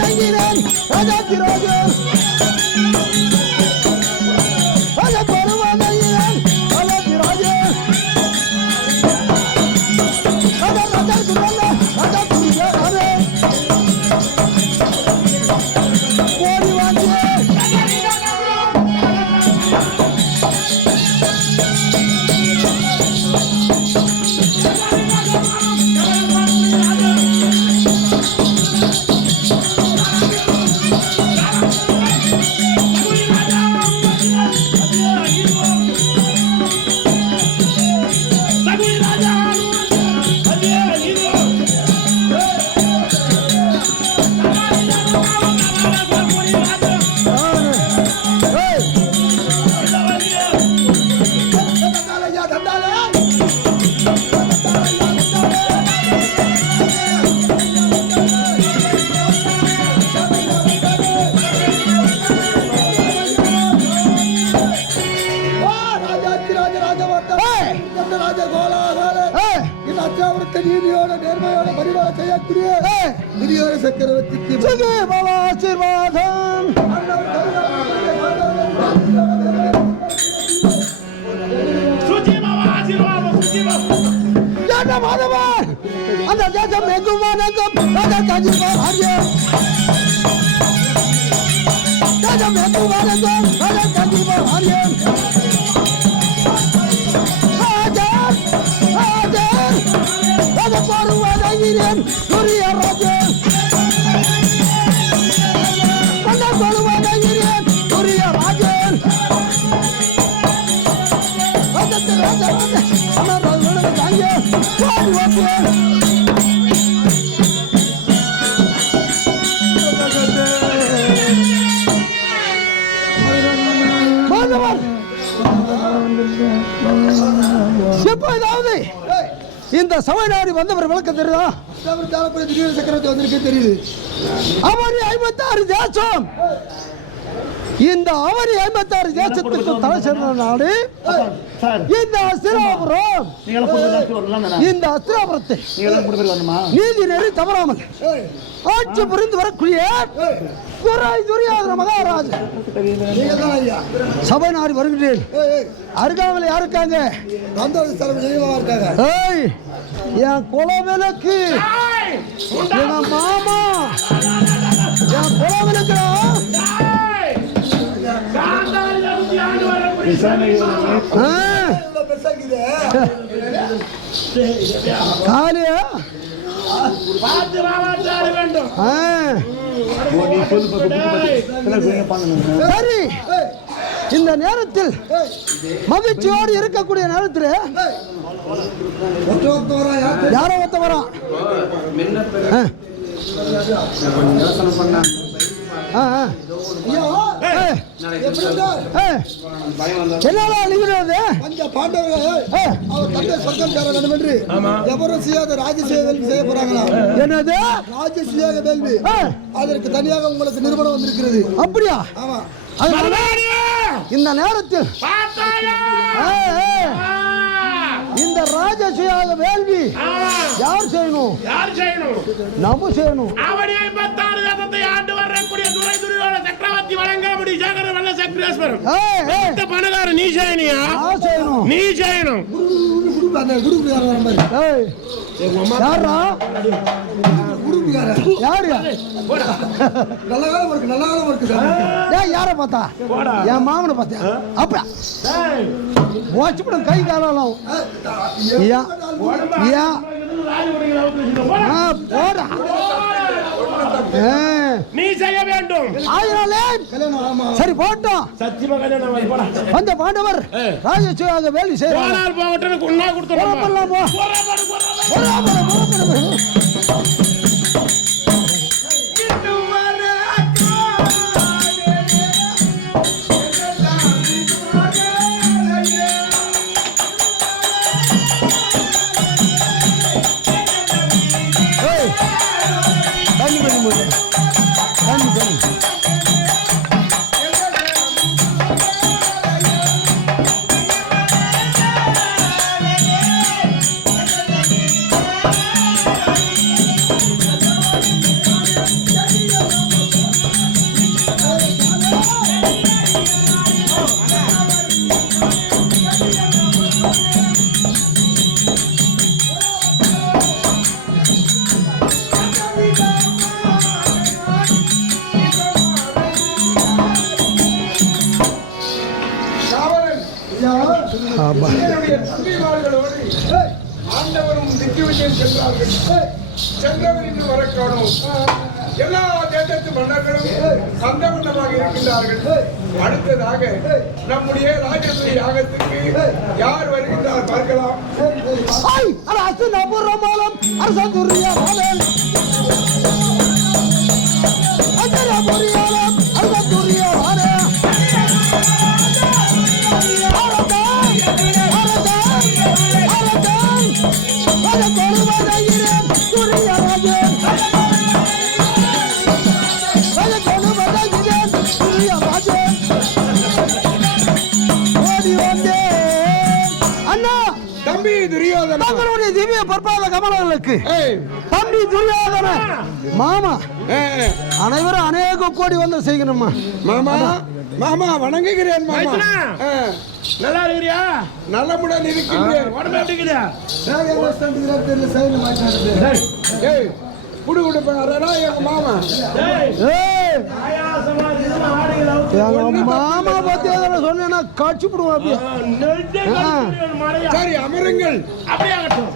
தங்கிறேன் ராஜாத்தி ராஜா ராஜா பருவா தங்கிறேன் ராஜாத்தி ராஜா ராஜா ராஜா துரல்ல ராஜா துரியாரே ஓடி வாங்க நீதியோட நேர்மையோட பரிவாரம் செய்யக்கூடிய பெரியோர சக்கரவர்த்திக்கு ஆசீர்வாதம். அந்த தேசம் எங்குமானங்கும் தேசம் எங்குமானங்கும் ஆரியம் பருவதங்கிரன் துரிய ராஜா பருவதங்கிரன் துரிய ராஜன் எப்போதாவது இந்த சபைநாடி வந்தவர் விளக்கம் தெரியுதா? சக்கரவர்த்தி வந்திருக்கே தெரியுது. அவரி 56 தேசம், இந்த அவரி 56 தேசத்துக்கு தலை சேர்ந்த நாடு இந்த அஸ்திராபுரம். இந்த அஸ்திராபுரத்தை நீதி நெறி தவறாமல் ஆட்சி புரிந்து வரக்கூடிய துரியாதன மகாராஜ் சபை நாடு வருகிறேன். அருகாமல் யார் இருக்காங்க? என் குலவிலக்கு, என் மாமா, என் குலவிலக்குடா. காலியா சரி. இந்த நேரத்தில் மகிழ்ச்சியோடு இருக்கக்கூடிய நேரத்தில் யாரோ ஒருத்த வரான். என்னடா அழிகிறது? எவரும் செய்யாத ராஜசேக வேள்வி செய்ய போறாங்களா? என்னது ராஜசேக வேள்வி? அதற்கு தனியாக உங்களுக்கு நிறுவனம் வந்திருக்கிறது. அப்படியா? ஆமா. இந்த நேரத்தில் இந்த ராஜசேக வேள்வி யார் செய்யணும்? நம்ம செய்யணும். சக்கரவர்த்தி வழங்க முடியும். நீ செய்யணும். நீ செய்யணும். யாரா யார பார்த்தா? என் மாமனை பார்த்தியா? அப்ப கை காலம் போடா. நீ செய்ய வேண்டும். சரி போட்டோம். அந்த பாண்டவர் ராஜசேக வேலை செய்யறார். என்னுடைய தம்பிமார்களோடு ஆண்டவரும் திக்கு விஜயம் சென்றார்கள். சென்றவர் இன்று வர காணோம். எல்லா தேசத்து மன்னர்களும் அந்த மன்னமாக இருக்கின்றார்கள். அடுத்ததாக நம்முடைய ராஜஸ்ரீ யாகத்துக்கு யார் வருகின்றார் பார்க்கலாம். தம்பி துரியோதன தங்களுடைய திவ்ய பற்பாத கமலங்களுக்கு தம்பி துரியோதன மாமா அனைவரும் அநேக கோடி வந்து செய்யணுமா. மாமா மாமா வணங்குகிறேன் மாமா. நல்லா இருக்கிறியா? நலமுடன் இருக்கின்றேன். உடம்பு எப்படி இருக்குதா? குடு கொடுப்பாரா எங்க மாமா? மாமா பத்தி சொன்னா காட்சி போடுவோம். சரி அமருங்கள். அப்படியே ஆகட்டும்.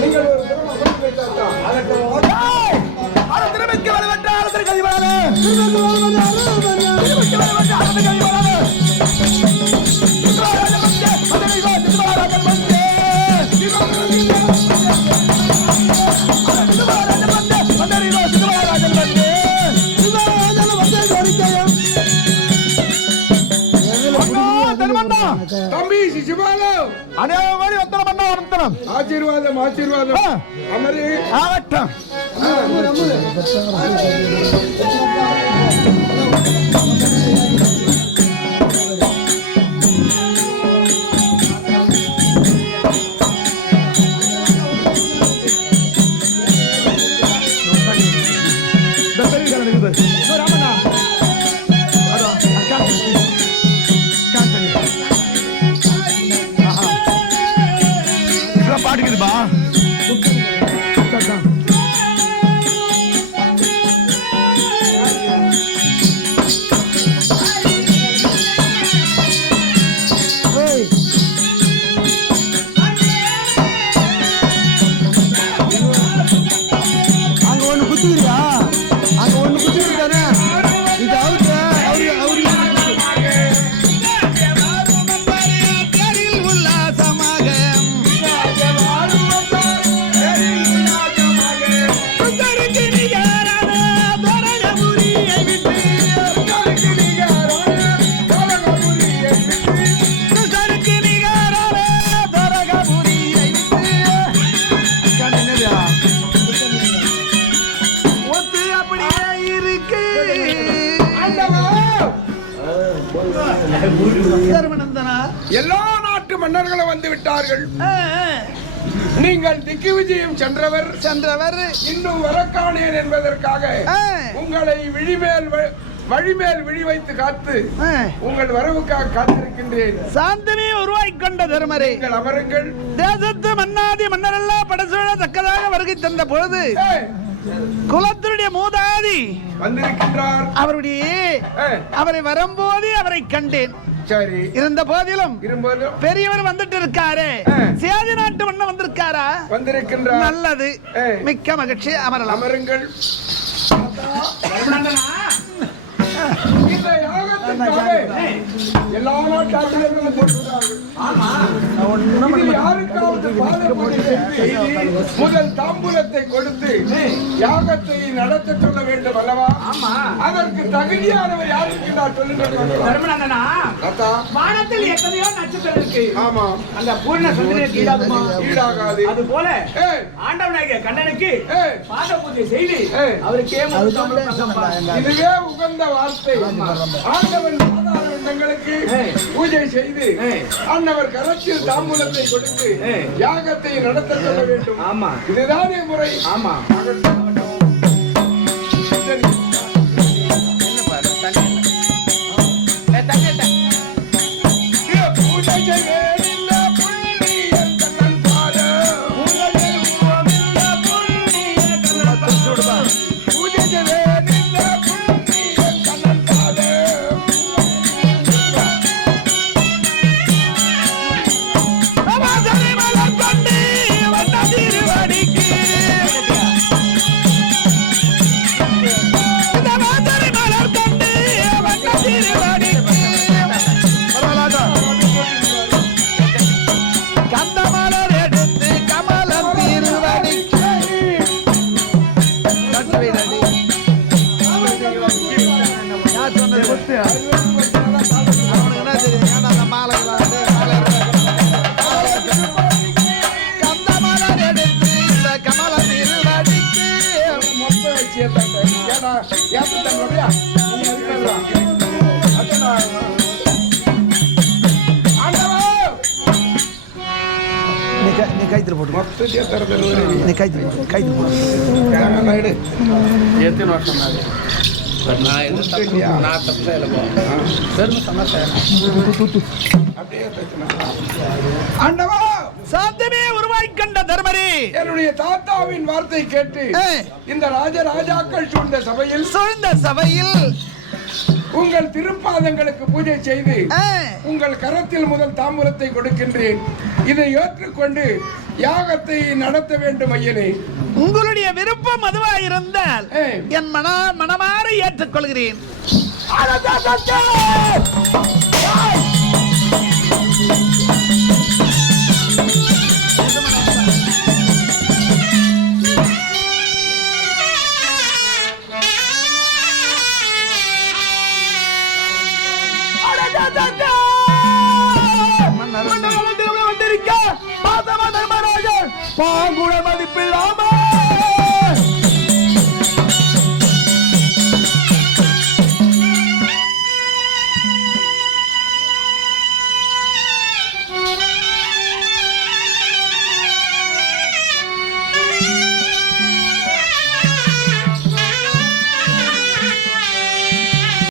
நீங்கள் ஒரு தினம் அமர்ந்து தம்பி சிசுபாலு அனைவரும் ஒத்தனம் பண்ண ஒருத்தனம் ஆசீர்வாதம் ஆசீர்வாதம் அமரு ஆகட்டும். பாடுக்குதுப்பா அங்க ஒண்ணு குத்துக்கிறியா? அங்க ஒண்ணு குத்துக்கிட்டானே இது அவுட். எல்லா நாட்டு மன்னர்களும் வந்து விட்டார்கள். நீங்கள் திக்கு விஜயம் சென்றவர் இன்னும் வரக்கானேன் என்பதற்காக உங்களை வழிமேல் விழி வைத்து காத்து உங்கள் வரவுக்காக காத்திருக்கின்றேன். சாந்தமே உருவாய் கொண்ட தர்மரே, நீங்கள் அமருங்கள். தேசத்து மன்னாதி மன்னரெல்லாம் படசூழ தக்கதாக வருகை தந்த பொழுது குலத்தினுடைய மூதாதி வந்திருக்கின்றார். அவரை வரும்போது அவரை கண்டேன். சரி, இருந்த போதிலும் பெரியவர் வந்துட்டு இருக்காரு. சேதி நாட்டு மன்னன் வந்திருக்காரா? வந்திருக்கின்றார். நல்லது, மிக்க மகிழ்ச்சி. அமரலாம். அமருங்கள். எல்லா நாட்டார்களும் முதல் தாம்பூலத்தை கொடுத்து யாகத்தை நடத்தட்டும் அதற்கு தகுதியானவர் யார் இருக்கின்றார் சொல்லுங்கள். தர்மநந்தனா, தாத்தா, வானத்தில் எத்தனையோ நட்சத்திரம் இருக்கு. ஆமா, அந்த பூர்ண சந்திரனுக்கு ஈடாகுமா? ஈடாகாது. அது போல ஏய், ஆண்டவனாகிய கண்ணனுக்கு ஏய், பாத பூஜை செய்து ஏய், அவருக்கே இதுவே உகந்த வார்த்தை. ஆண்டவன் தங்களுக்கு பூஜை செய்து அன்னவர் கரத்தில் தாம்பூலத்தை கொடுத்து யாகத்தை நடத்த சொல்ல வேண்டும். ஆமா, இதுதானே முறை. ஆமா. பூஜை செய்வேன் புண்ணியன் தன்னன் பாதம். பூஜை செய்வேன் புண்ணியன் தன்னன் பாதம். நீ கைத்துல போட்டு நீ கைத்துல போட்டு எத்தனை வருஷம் ஆண்டவா, சாந்தமே உருவாய் கண்ட தர்மரே, என்னுடைய தாத்தாவின் வார்த்தை கேட்டு இந்த ராஜராஜாக்கள் சூழ்ந்த சபையில் உங்கள் திருப்பாதங்களுக்கு பூஜை செய்து உங்கள் கரத்தில் முதல் தாம்பூலத்தை கொடுக்கின்றேன். இதை ஏற்றுக்கொண்டு யாகத்தை நடத்த வேண்டும் ஐயனே. உங்களுடைய விருப்பம் அதுவாயிருந்தால் என் மனமாற ஏற்றுக்கொள்கிறேன். பாங்குளம்